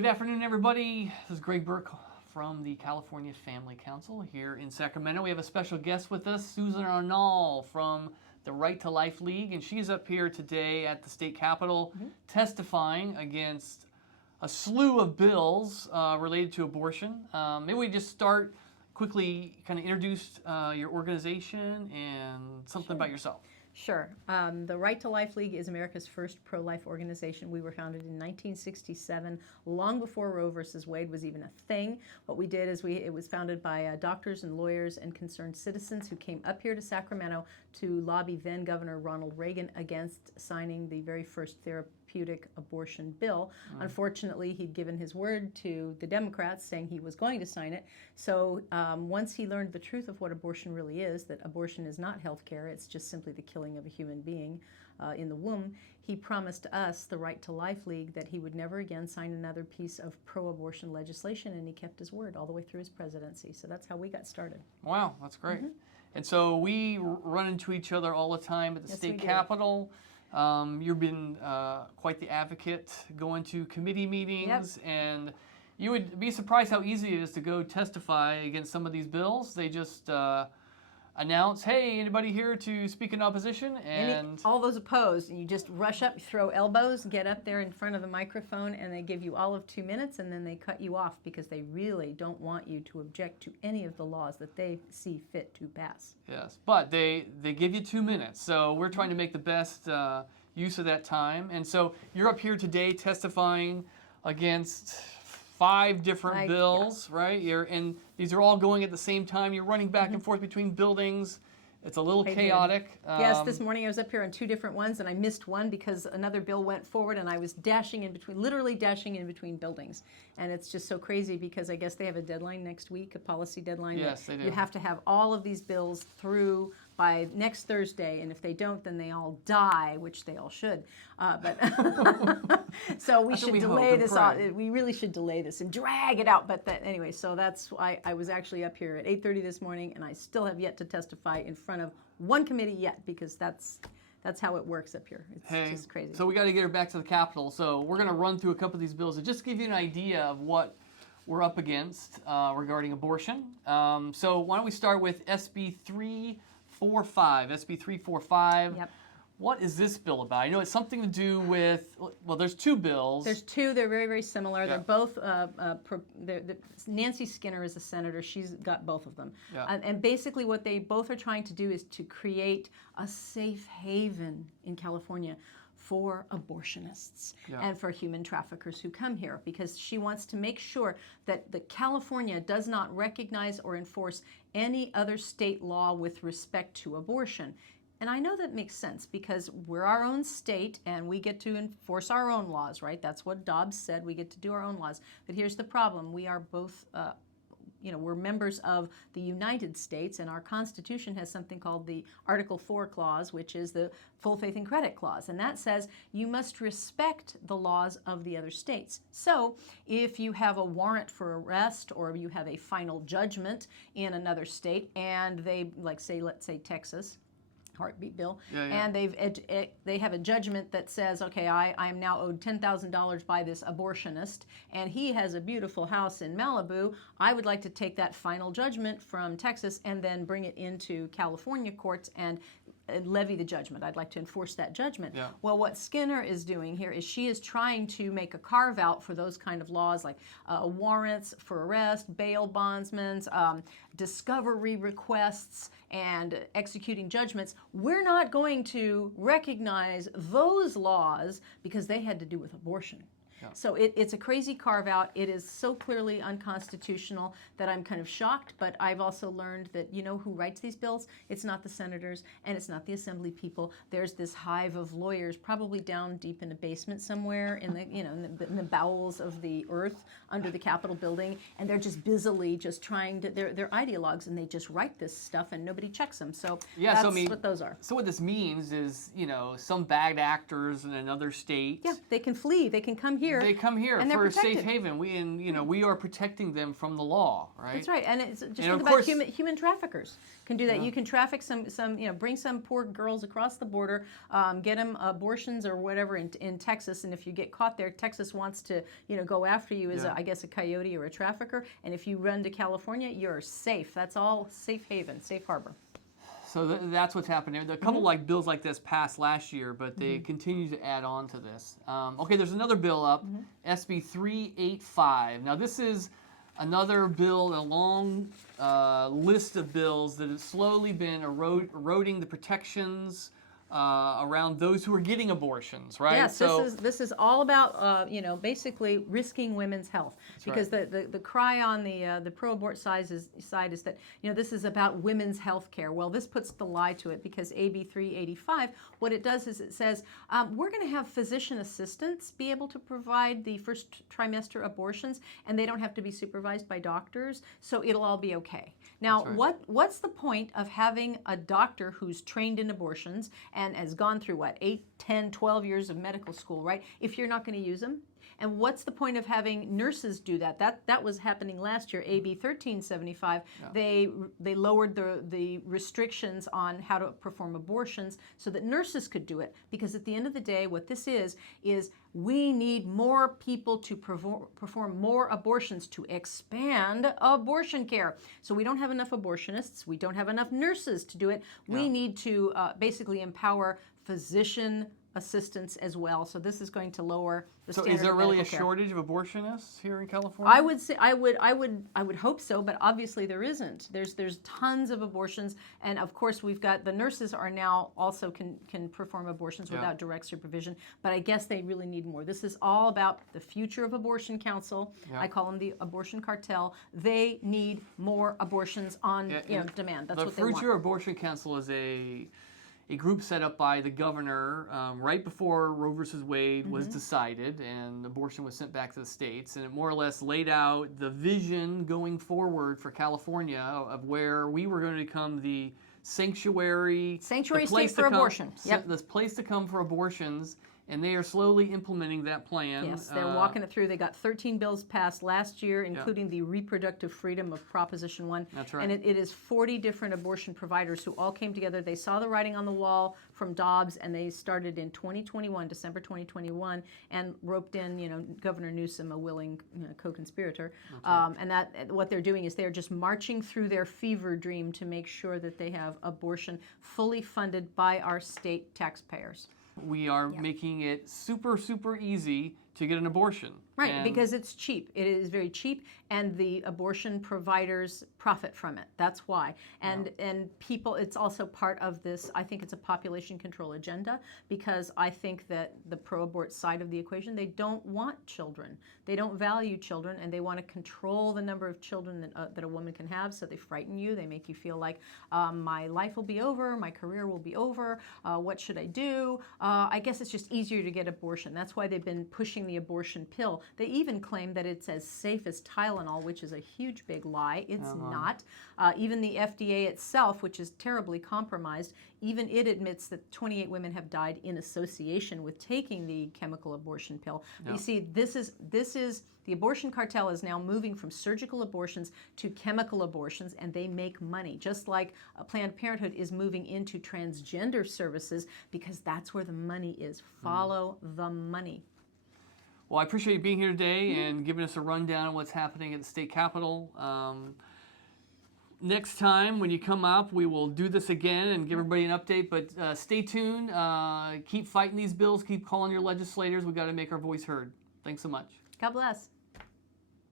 Good afternoon, everybody. This is Burt from the California Family Council here in Sacramento. We have a special guest with us, Susan Arnall from the Right to Life League, and she's up here today at the state capitol testifying against a slew of bills related to abortion. Maybe we just start quickly, kind of introduce your organization and something about yourself. Sure. The Right to Life League is America's first pro-life organization. We were founded in 1967, long before Roe versus Wade was even a thing. What we did is it was founded by doctors and lawyers and concerned citizens who came up here to Sacramento to lobby then Governor Ronald Reagan against signing the very first therapeutic abortion bill. Unfortunately, he'd given his word to the Democrats saying he was going to sign it. So once he learned the truth of what abortion really is, that abortion is not health care, it's just simply the killing of a human being in the womb, he promised us, the Right to Life League, that he would never again sign another piece of pro-abortion legislation, and he kept his word all the way through his presidency. So that's how we got started. Wow, that's great. And so we run into each other all the time at the state capitol. You've been quite the advocate, going to committee meetings, and you would be surprised how easy it is to go testify against some of these bills. They just announce, hey, anybody here to speak in opposition? And all those opposed, and you just rush up, you throw elbows, get up there in front of the microphone, and they give you all of 2 minutes, and then they cut you off because they really don't want you to object to any of the laws that they see fit to pass. Yes, but they give you 2 minutes, so we're trying to make the best use of that time. And so you're up here today testifying against 5 different bills, right? And these are all going at the same time. You're running back and forth between buildings. It's a little chaotic. Yes, this morning I was up here on 2 different ones, and I missed one because another bill went forward, and I was dashing in between, literally dashing in between buildings. And it's just so crazy because I guess they have a deadline next week, a policy deadline. Yes, they do. You have to have all of these bills through by next Thursday, and if they don't, then they all die, which they all should. So we should delay this. We really should delay this and drag it out. But anyway, so that's why I was actually up here at 8:30 this morning, and I still have yet to testify in front of one committee yet, because that's how it works up here. It's just crazy. So we got to get her back to the Capitol. So we're going to run through a couple of these bills and just give you an idea of what we're up against regarding abortion. So why don't we start with SB 345. SB 345. Yep. What is this bill about? I know it's something to do with, well, there's 2 bills. There's 2. They're very, very similar. They're both, Nancy Skinner is a senator. She's got both of them. And basically what they both are trying to do is to create a safe haven in California for abortionists and for human traffickers who come here, because she wants to make sure that California does not recognize or enforce any other state law with respect to abortion. And I know that makes sense because we're our own state and we get to enforce our own laws, right? That's what Dobbs said. We get to do our own laws. But here's the problem. We are both, we're members of the United States, and our Constitution has something called the Article 4 Clause, which is the Full Faith and Credit Clause. And that says you must respect the laws of the other states. So if you have a warrant for arrest or you have a final judgment in another state and they, let's say Texas, heartbeat bill, and they have a judgment that says, okay, I'm now owed $10,000 by this abortionist, and he has a beautiful house in Malibu. I would like to take that final judgment from Texas and then bring it into California courts and levy the judgment. I'd like to enforce that judgment. Well, what Skinner is doing here is she is trying to make a carve out for those kind of laws, like warrants for arrest, bail bondsmen, discovery requests, and executing judgments. We're not going to recognize those laws because they had to do with abortion. So it's a crazy carve-out. It is so clearly unconstitutional that I'm kind of shocked, but I've also learned that who writes these bills? It's not the senators, and it's not the assembly people. There's this hive of lawyers, probably down deep in a basement somewhere in the, in the bowels of the earth under the Capitol building, and they're just busily just trying to, they're ideologues, and they just write this stuff, and nobody checks them. So that's what those are. So what this means is, some bad actors in another state. Yeah, they can flee. They can come here. here. They come here and for they're a safe protected. haven. We are protecting them from the law, right? That's right, and it's just And think of about course- human traffickers can do that. Yeah. You can traffic some bring some poor girls across the border, get them abortions or whatever in Texas, and if you get caught there, Texas wants to go after you as I guess a coyote or a trafficker, and if you run to California, you're safe. That's all safe haven, safe harbor. So that's what's happening. A couple like bills like this passed last year, but they continue to add on to this. Okay, there's another bill up, SB 385. Now this is another bill in a long list of bills that has slowly been eroding the protections around those who are getting abortions, right? Yes, this is all about basically risking women's health, because the cry on the pro-abort side is that this is about women's health care. Well, this puts the lie to it, because AB 385, what it does is it says we're going to have physician assistants be able to provide the first trimester abortions, and they don't have to be supervised by doctors, so it'll all be okay. Now, what's the point of having a doctor who's trained in abortions and has gone through 8, 10, 12 years of medical school, right? If you're not going to use them? And what's the point of having nurses do that? That was happening last year, AB 1375. Yeah. They lowered the restrictions on how to perform abortions so that nurses could do it. Because at the end of the day, what this is we need more people to perform more abortions to expand abortion care. So we don't have enough abortionists. We don't have enough nurses to do it. Yeah. We need to basically empower physician assistance as well. So this is going to lower the standard. So is there of really a medical care. shortage of abortionists here in California? I would say I would hope so, but obviously there isn't. There's tons of abortions, and of course we've got the nurses are now also can perform abortions without direct supervision, but I guess they really need more. This is all about the future of Abortion Council. I call them the abortion cartel. They need more abortions on demand. That's what they want. The Future Abortion Council is a group set up by the governor right before Roe versus Wade was decided and abortion was sent back to the states, and it more or less laid out the vision going forward for California of where we were going to become the sanctuary state for abortion. The place to come for abortions. And they are slowly implementing that plan. Yes, they're walking it through. They got 13 bills passed last year, including the reproductive freedom of Proposition 1. That's right. And it is 40 different abortion providers who all came together. They saw the writing on the wall from Dobbs, and they started in 2021, December 2021, and roped in, Governor Newsom, a willing co-conspirator. Right. And what they're doing is they're just marching through their fever dream to make sure that they have abortion fully funded by our state taxpayers. We are making it super, super easy to get an abortion. Right, because it's cheap. It is very cheap, and the abortion providers profit from it. That's why. And people, it's also part of this, I think it's a population control agenda, because I think that the pro-abort side of the equation, they don't want children. They don't value children, and they want to control the number of children that a woman can have, so they frighten you. They make you feel like my life will be over, my career will be over, what should I do? I guess it's just easier to get abortion. That's why they've been pushing the abortion pill. They even claim that it's as safe as Tylenol, which is a huge big lie. It's not. Even the FDA itself, which is terribly compromised, even it admits that 28 women have died in association with taking the chemical abortion pill. But you see, this is the abortion cartel is now moving from surgical abortions to chemical abortions, and they make money, just like Planned Parenthood is moving into transgender services, because that's where the money is. Follow the money. Well, I appreciate you being here today and giving us a rundown on what's happening at the state capitol. Next time when you come up, we will do this again and give everybody an update, but stay tuned. Keep fighting these bills. Keep calling your legislators. We've got to make our voice heard. Thanks so much. God bless.